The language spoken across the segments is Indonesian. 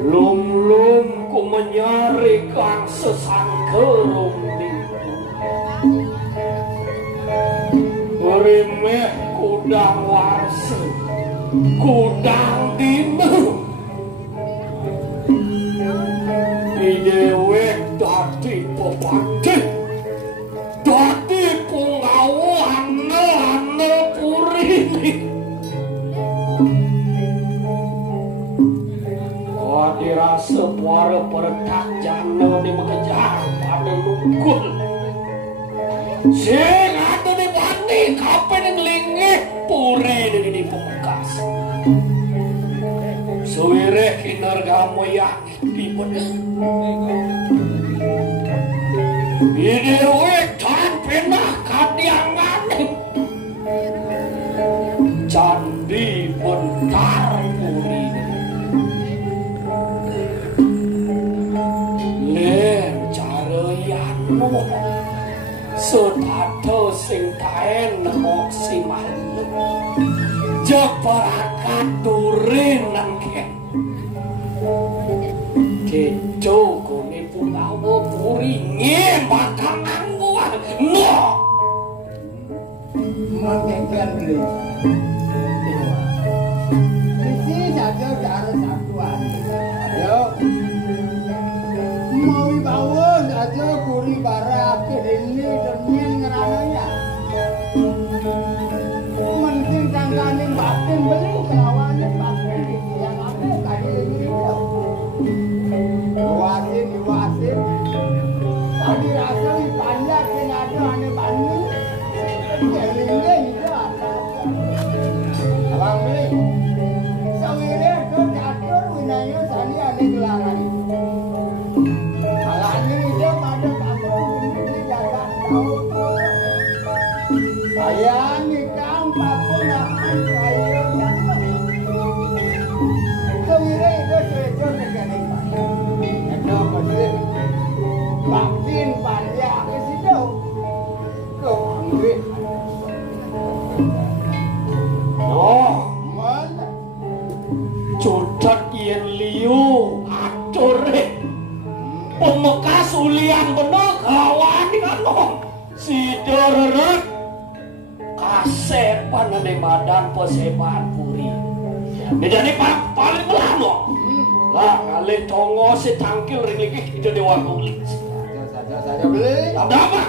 Lum-lum ku menyari kang sesangkerung niku. Rimeh kudang warse, kudang dinu. Idewek dadi pepatih, dadi pengawan ane purini. Dirasa muara peretak jana di mengejar pada lungkul. Sing ada di bani kapan yang lingih puri di pemekas. Suwireh kinerga moyang di bener. Ini wek tan penah kadiangan. Candi bentar puri. Sutato sing taen nemok si malu jeparakat turin nangke keco kone pungawo puringin bakal angguan no mengenggan beli sisi saja cara satuan ayo mau bawon aja kuri barak ini demian ngerananya mending tangkane batin beli kawane batin yang apa kali ini wasin tadi rasa di panjang sing ada ane Bandung jelingnya itu abang beli sawire do catur winaya sani ane gelaran saya nikah papunahan saya kewira itu cocok dengan ini ada masih batin panjang ke situ ke ambil oh mana cucat yen liu atore pemekas ulian bener kawan anu si dereret kasepan ane madan pesepan puri. Bedane paling lama. Lah kali tongo si tangkil ring iki itu dewa kulit. Saja beli. Ada apa?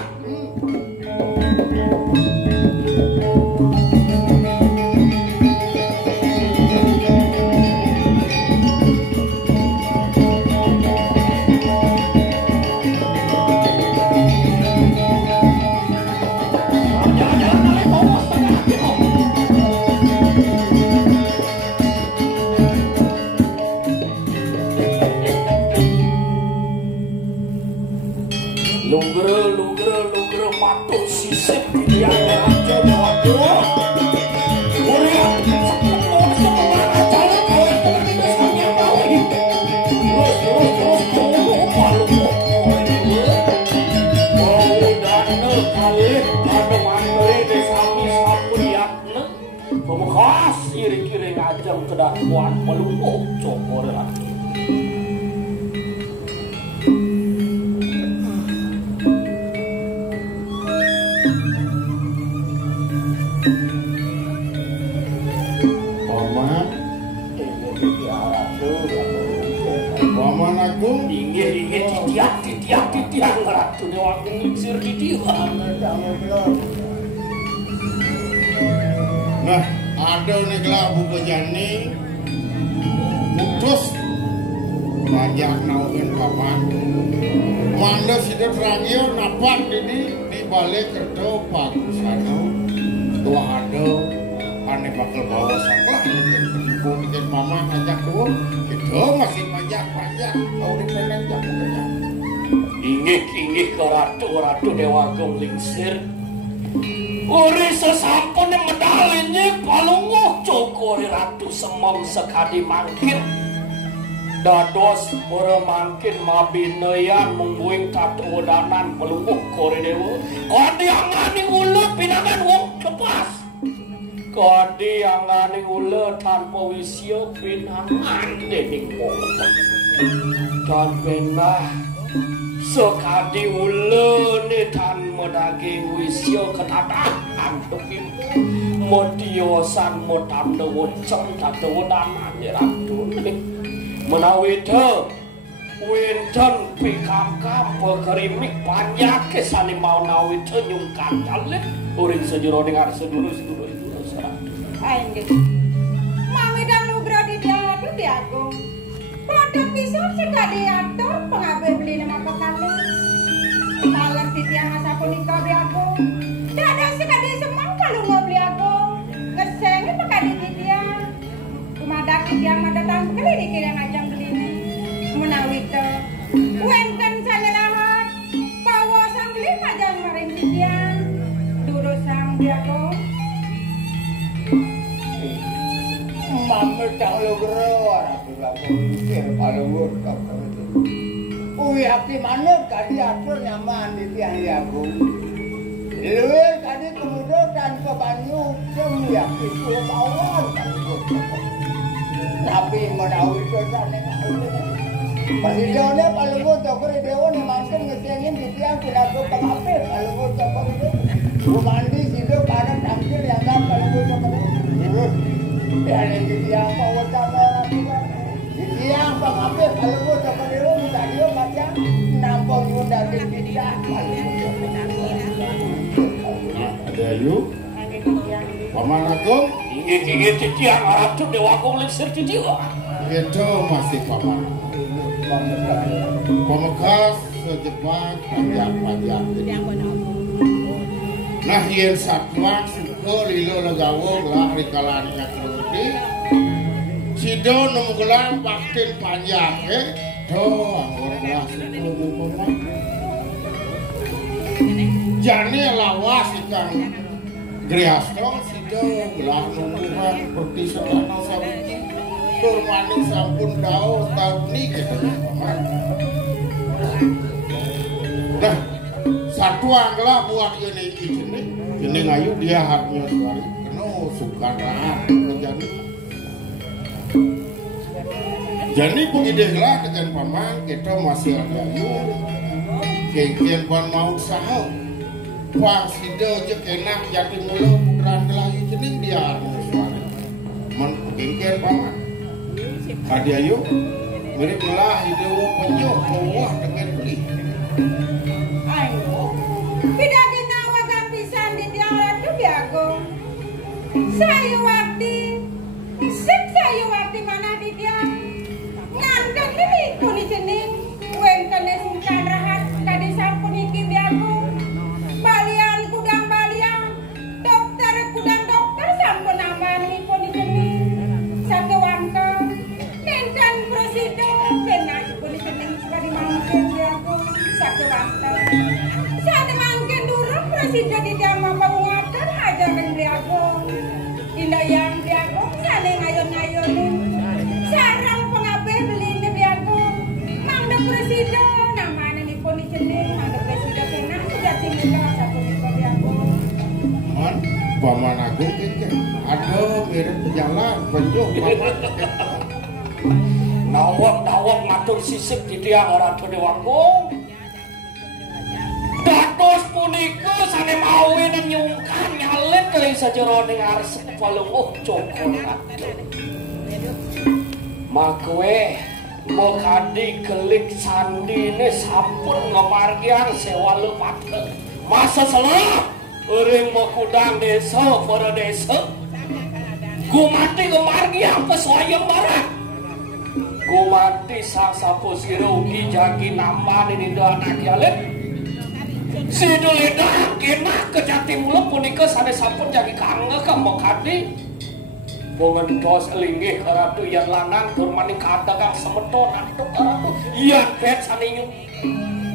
Lugre matuk sisip dia aja waduh. Ora sepuluh aja kalau misalnya mau terus malu. Oh dana kali ada mangre desami sapuriatna. Pemukas kiri-kiri ngajam kedakuan melumpuh cokor lagi. Inggih titiak ratu dewa ngingsir di dia. Nah, ada nih gelap buku jani putus banyak naungin paman manda sido terakhir napak ini di balik kedo pagusano tua ada ane bakal bawa saklah mungkin paman ajak tuh itu masih pajak kau di peneng jago Inggih ke ratu dewa ngingsir. Uri sesampun medalinya palunguh cokori ratu semam sekadi mangkir. Dados meremangkin mabineyan mungguing tatu wadanan pelunguh kori dewa. Kodiangani ulut pinangan wong kepas. Kodi angane ula tanpa wisya pinangan dening wong. Dan benah sekadi ulane tan modage wisya ketatahan tepi modiosan modamne woceng dadowanane radune menawi wenten pikangkap kerimik banyak kesane mau nawi nyungkan dalem uring sejero ning arep sedulur-sedulur itu Ayo, mami dan nugra di jalan di aku. Produk pisau sudah diatur pengambil beli nama kekali. Kalau di tiang asa punika di aku, tidak sekali semang kalau mau beli aku. Kesengi pakai di tiang. Kumadak di tiang ada tahu kali di kiri ngajang beli ini. Menawi ke, wenten saya lahat. Bawa sang beli majang maring di tiang. Dulu sang di aku. Mama tak lu beror, aku tak mikir kalau tak itu. Uwi api mana tadi atur nyaman di tiang aku. Luar tadi kemudian dan ke banyu semu api tu bawaan tapi menawi tu sana Pasidone kalau gua tokore dewa ni mantan ngecengin di tiang tidak tu pengape kalau gua tokore dewa. Mandi situ kadang tampil yang tak kalau gua tokore. Yang di tiang bawa kamera di tiang pengape kalau gua tokore dewa minta dia baca nampol gua dari tiang Ada yuk. Paman Agung, inggih di tiang arep dewa kong lesir di jiwa. itu masih paman. Pemegas sejebat pajak-pajak. Nah, yen satwak suka lilo legawo lah rikalaninya kerudi. Sido nunggulang baktin panjang anggur lah suka nunggulang. Jani lawas ikan Griasto sido gelah nunggulang seperti sedana sabuti. Turmani sampun dao tahun ini nah satu angla buat ini ngayu dia haknya sekali penuh suka rahat jadi begitulah dengan paman kita masih ada yuk kengkian pan mau sahau pang sido je kenak jati mulu puteran gelayu jening dia haknya sekali kengkian paman Kadiayu, mirip lah hidup penyok bawah dengan beli. Ayo, tidak kita wagang pisan di tiang ratu biago. Saya waktu mana di tiang. Ngandan ini puni jening, wentene sungkan rahat tadi sampun iki biago. Balian kudang balian, dokter kudang dokter sampun aman ini puni jening. Satu wangka. Dan presiden benar boleh seneng sekali mangkin dia aku satu waktu. Satu mangkin dulu presiden di jam apa ngatur aja kan dia aku. Indah yang dia aku saling ngayon-ngayonin. Sarang pengabe beli ini dia aku. Mangda presiden namanya nih pun dicening. Mangda presiden benar sudah tinggal satu minggu dia aku. Man, paman aku kengkeng. Aduh, mirip jalan bentuk paman. Nawak matur sisip di tiang orang Dewagung. Dados punika sane mawi nyungkan nyalit dari sajero ning arsep palung cokol ngatur. Makwe mokadi gelik sandine sampun ngemargiang sewa lepate. Masa salah eureung mokudang desa para desa. Gumati ngemargiang pesoyong barat. Gumati sang sapu sirugi jagi nama ini do anak yalet. Si dulida kena kejati mula punika sane sampun jagi kange ka mokadi. Bongentos linggih karatu yang lanang turmani kada kang semeton atuk karatu. Iya bet sane nyuk.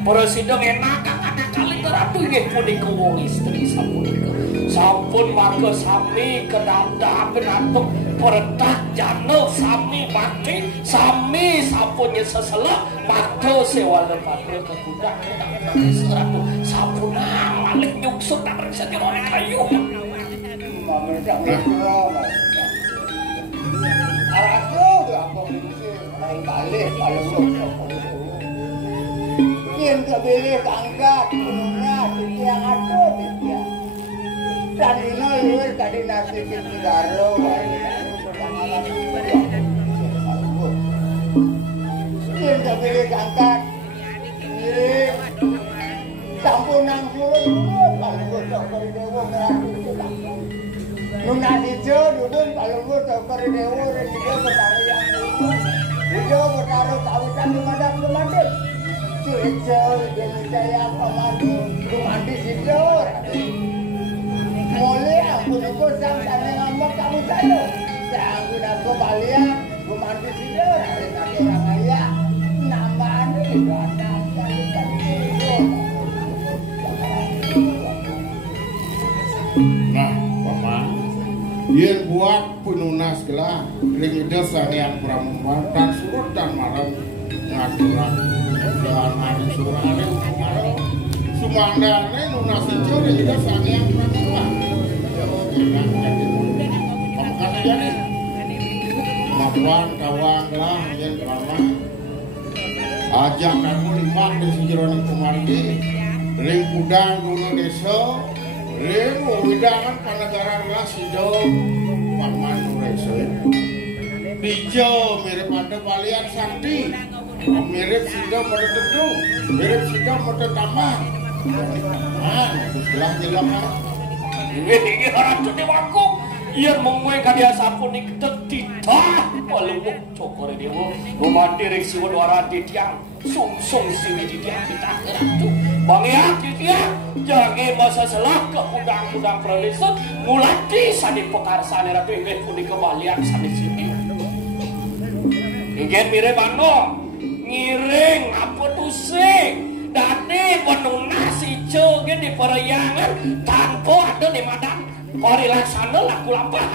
Presiden enak kang ada kali karatu inggih punika wong istri sapunika. Sampun marga sami kedanda penatuk peretak jano sami bakti sami sampun nyesesela makdo sewa lepatre ke kuda seratu sampun malik nyuksut tak bisa dirone kayu Mami tak mikro. Aratu apa mesti orang balik kalau Yen kebeli kanggap, pununa, tiang atuh, tiang. Dan ini luar tadi nasi kidaro, yen kebeli kanggap, campunan surut, kalau gue cokor dewa ngerati sudah. Nuna dijo, dudun kalau gue cokor dewa, dia bertaruh yang itu. Dia bertaruh kawitan di madam-madam. Jauh dari saya pemadu rumandi sidur. Mulai aku ikut sang tanya ngomong kamu tahu. Saya guna ke Balian rumandi sidur. Hari nanti orang kaya nambahan itu anak Nah, Paman, yen buat penunas gelah, ringida sang yang pramuka dan surut dan malam ngaturan. Jangan surah ada kemarin sumandane nunas ijo ringida sang yang pramuka. Pamkas jadi. Mapuan kawan lah yen Paman. Ajak kamu limak di sejeroning kemargi. Ring kudang dulu desa. Ring widangan panegara relasi do Paman Nureso. Dijo mirip ada Balian Sakti. Mirip sido pada gedung, mirip sido pada taman. Ah, setelah jelas. Ini orang tu dewaku. Ia menguai kadia sapun ni ketitah. Walau cokor dewa, rumah diri siwa dua tiang, sung siwi tiang kita keratu. Bangya tiang, jangan masa selah ke udang perlisut. Mulati sani pekarsan ratu ingin puni kembalian sani sini. Ingin mirip ano. Ngiring apa tusing dadi penunas ijo di peryangan tanpa ada di madang kori laksana laku lapah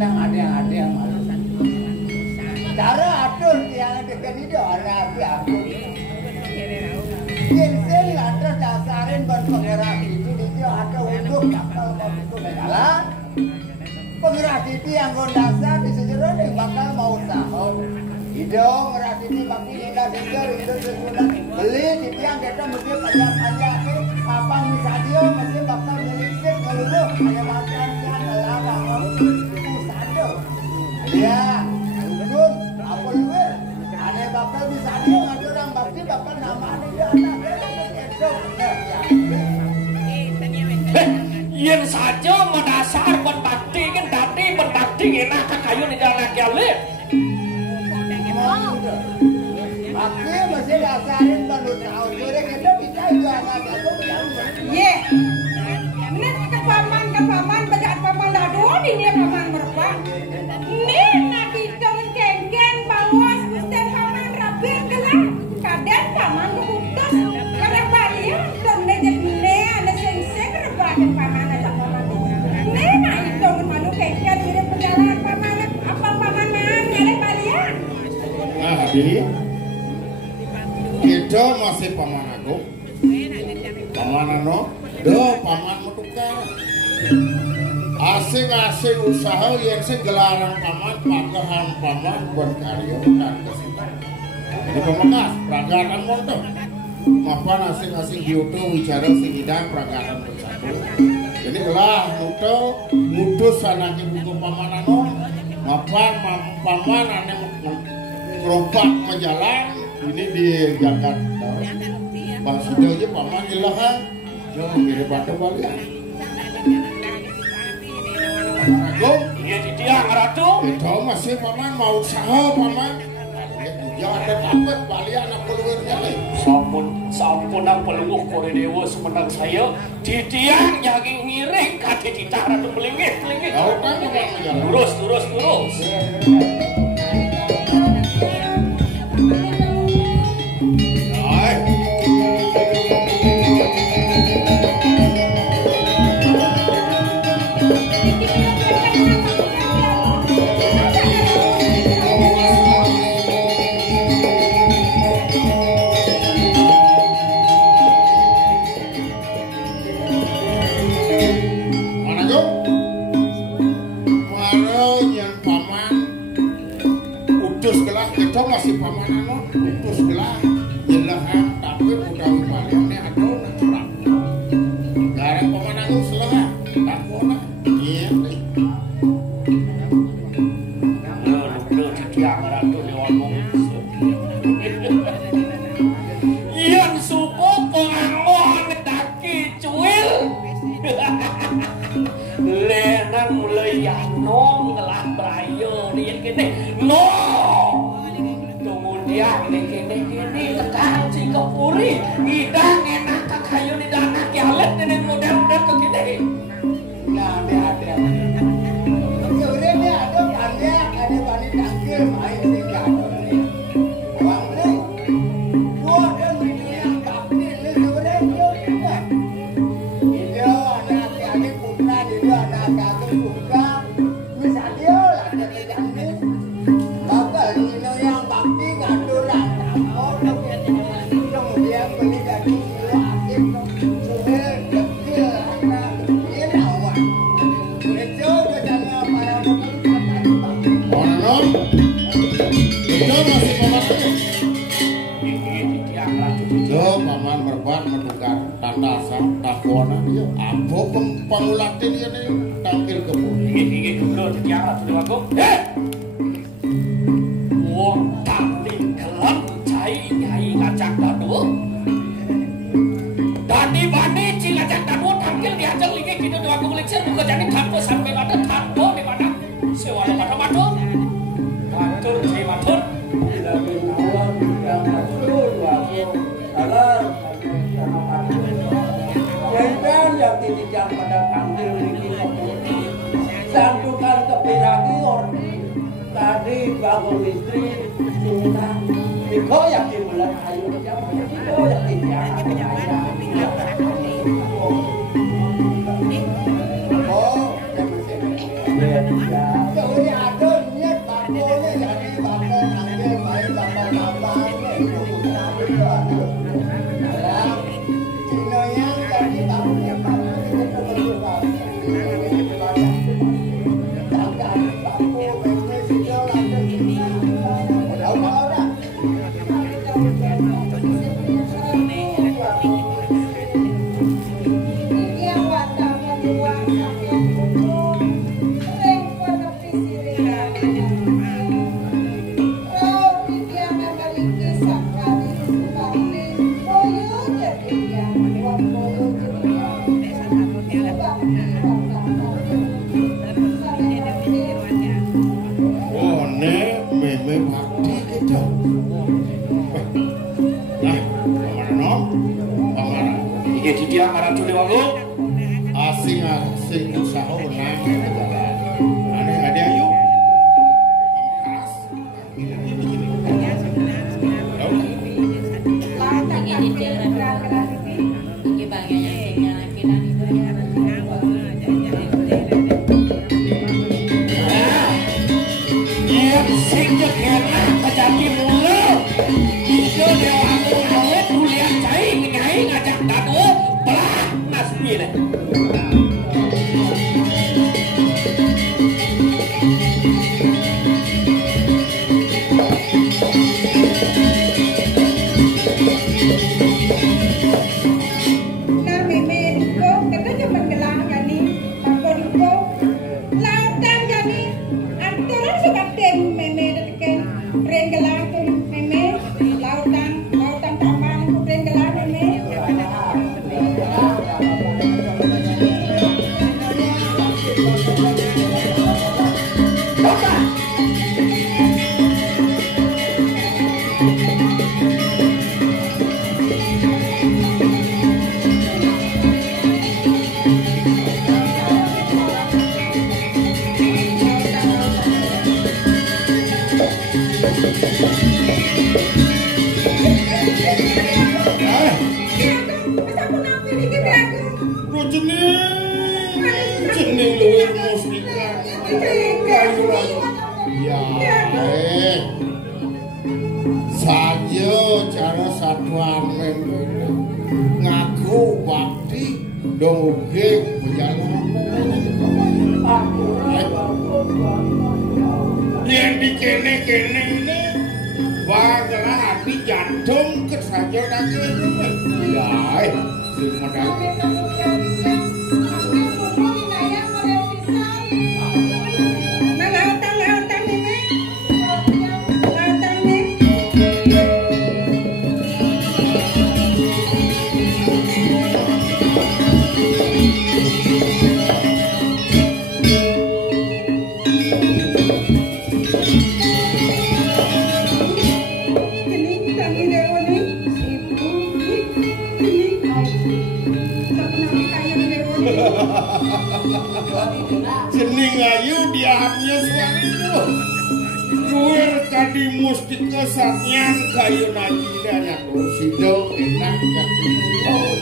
nang ada malu cara atur yang dekat itu ada aku Kinsel ada dasarin berpenggerak itu ada untuk bakal mau itu jalan penggerak itu yang gondasar di sejarah yang bakal mau tahu hidung ngeras ini bagi indah dengar itu sesudah beli di tiang kita mesti pajak-pajak apa misalnya mesti bakal melisik ngeluruh ada makan yang ngelarang misalnya ya udun apa luar ada bakal misalnya ada orang bakti bakal nama dia anak itu yen saja mendasar berbakti kan tadi berbakti enak kayu di jalan kialit bakti masih dasarin baru tahu jadi kita bisa juga anak itu ye ini ke paman bejat paman dadu ini paman merpa ini nanti jangan kengken bawas gusten paman rapir kelah kadang paman keputus karena Balian dan ne ada seng rebahan paman aja paman ne nah itu malu kengken ini perjalanan paman apa paman nyari Balian nah di kita masih Paman Agung Paman Ano do Paman Metukar asing-asing usaha yang segelaran Paman pakahan Paman buat karya dan kesimpan jadi pemekas peragatan montok mapan asing-asing biutu wicara singidang peragatan bersatu jadi gelah mutus sanaki buku Paman Ano mapan Paman ane merompak menjalan ini di Jakarta Bang Sido aja Paman jelahan jauh mirip pada Balian Paman Agung iya di tiang ratu itu masih Paman mau usaha Paman jangan ada takut Balian apa luar nyali sampun ang peluh kore dewa semenang saya di tiang jaging ngiring kati titah ratu melingit tahu kan Paman menjalan terus pamanangon putus gelah jelahan tapi utawi palingnya aduh curang garang pamanangon seleha takona iya deh lu tiang ratu di ngomong yang suku pengangon daki cuil lenan mulai yanong ngelah brayo nih gini no kemudian nih gini tekan si kepuri idang enak kayu di dana kialet ini model-model kegini nah ada sebenarnya ada banyak ada tangkil main di jadon nih bang nih gua ada yang bakti ini sebenarnya anak putra itu anak kakek putra misalnya lah ada janji bakal ini yang bakti ngaduran kemudian beli daging kilo akib sudah kecil anak ini awan itu berjalan para orang itu masih pamanannya Duh, paman berbuat menukar tatasan takona dia apa pangulatin dia nih tampil ke bumi ini dulu tiara tuh aku wong tani kelam cai nyai ngajak dadu dadi bani ci ngajak dadu tampil diajak lagi gitu tuh aku ngelicir buka jadi tanpa sampai ada tanpa di mana sewala mata-mata matur si matur bila binawan yang matur agar jaitan yang ditijang pada kantil ini santukan kepiragior tadi bangun listrik sudah dikoyak di bulan ayu dikoyak di asing usaha menang aneh ada ayo keras saja cara satuan ngaku bakti doge berjalan yang di kene ini bang lagi. Ya, sing modal. Jening ayu diahnya suara itu luar tadi mesti kesatnya kayu naji dan aku sidong enak jadi oh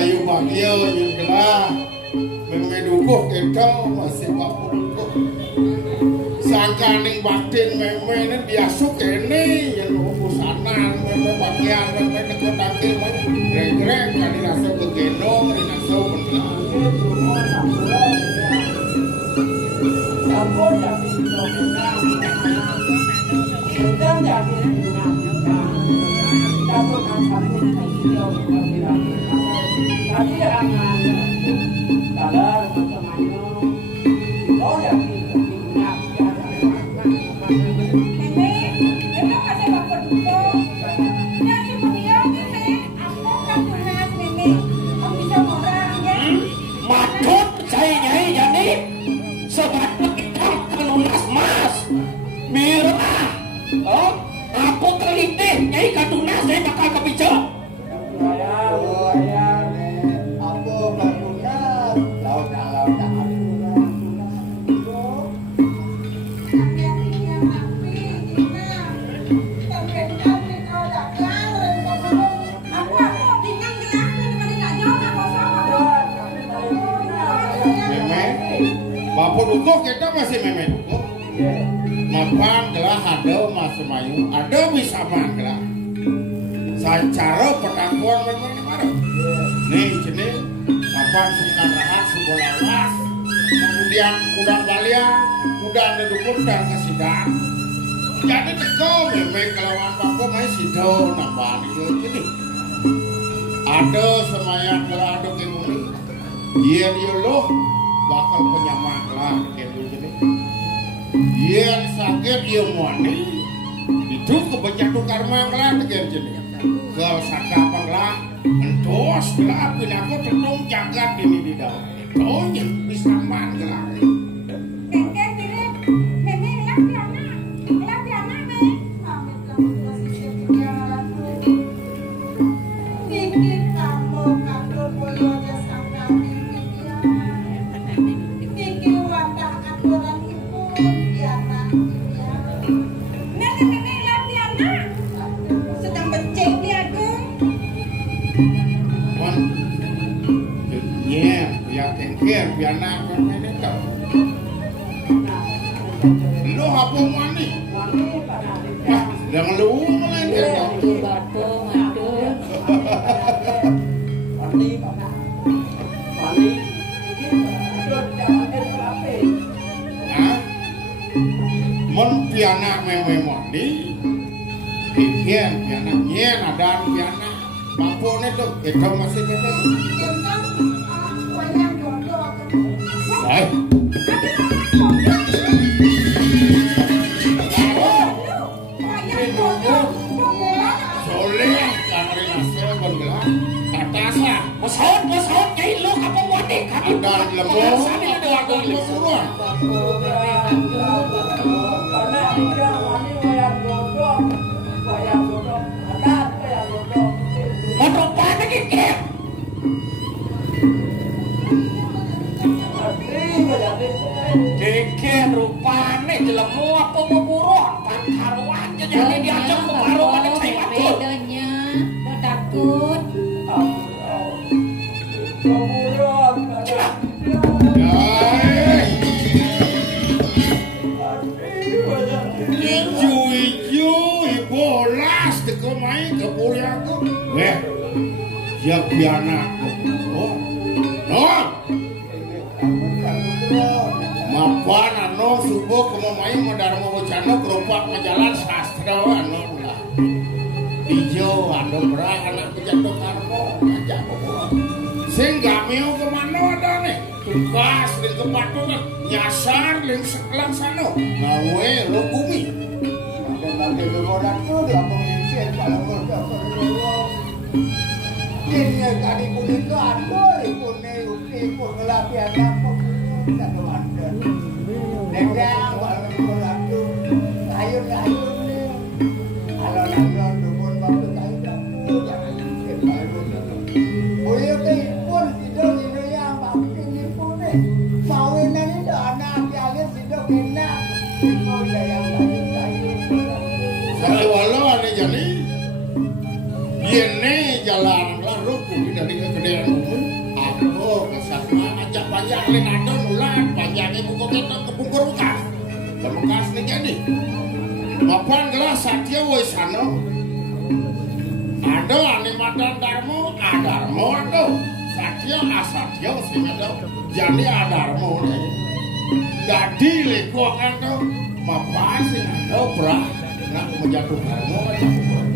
ayu bagio nyudah memedukuh kita masih bapudukuh sangkaning batin meme biasuk ini yang urusanan meme bagian meme nekot takil grek-grek kali rasa begendong kali rasa benar Bapudukuh kita masih meme dukuh mapan gelah ada mas Semayu ada bisa manggelah sancara penangkuan meme marah nih jenis mapan sungkan rahat sebuah las kemudian udang balian udang dedukun dan kesidang jadi teko meme kelawan papo main sido nambah ini ada semayang gelah ada kemuni iya loh bakal penyamaan lah kayak begini. Dia sakit dia muani itu kebaca tukar manglah kayak begini. Kalau sakapang lah entos lah aku tenung jagat ini di dalam. Itu yang bisa manglah. Biana ini tau. Lu apa mani? Jangan lu melengket. Mon piana meme mandi. Pikian piana nyen ada piana. Bapone tuh itu masih meme. Hai. Soleh kamari nasel benggelah katasa. Masaud nyai lu apa mandi kami. Ada lembu. Sami ada aku buruan. Karena dia mandi wayang godong. Wayang godong. Ada wayang godong. Motor pana iki. Dikir rupane jelemu apa mau buruan pangkaruan jadi diajak ke paruan yang saya atur bedanya takut buruan Ijo bolas teko main ke puriaku weh ya piana oh no mapan anu subuh kumamai Dharma Wacana kerupak majalah sastra anu ijo anu berah anak pejabat karmo ngajak sing gameo kemana adane tugas ling kepatungan nyasar ling sekelang sano ngawe lo bumi ada orang tuh dia pemimpin kalau berdoa ini kali pun itu ada pun ukti pun lapian apa satu ada nedang kalau orang tuh ayun kalau nanggung dukun baru kayu jangan kalau boleh pun itu yang bapak ini pun mawinan itu anak yang itu kena itu yang kayu saya walau ane jani yene jalan larut dari kegedean umum aku kesana ajak panjang lenado ulan panjangnya buku kita kebungkur ukas kemukas nih jadi mapan gelas satya wisano ada ane madan darmo adarmo ada satya asatya sehingga ada jadi adarmo nih jadi lekuakan tuh mapan sih ada berah nak menjatuh darmo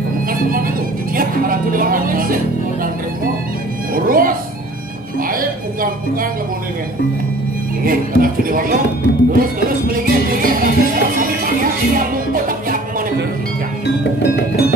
kemukas kemana tuh dia Ratu Dewa Manis dan Remo urus baik bukan kemudian ini Ratu Dewa lurus melingin tapi sampai dia mumput tapi aku mau nih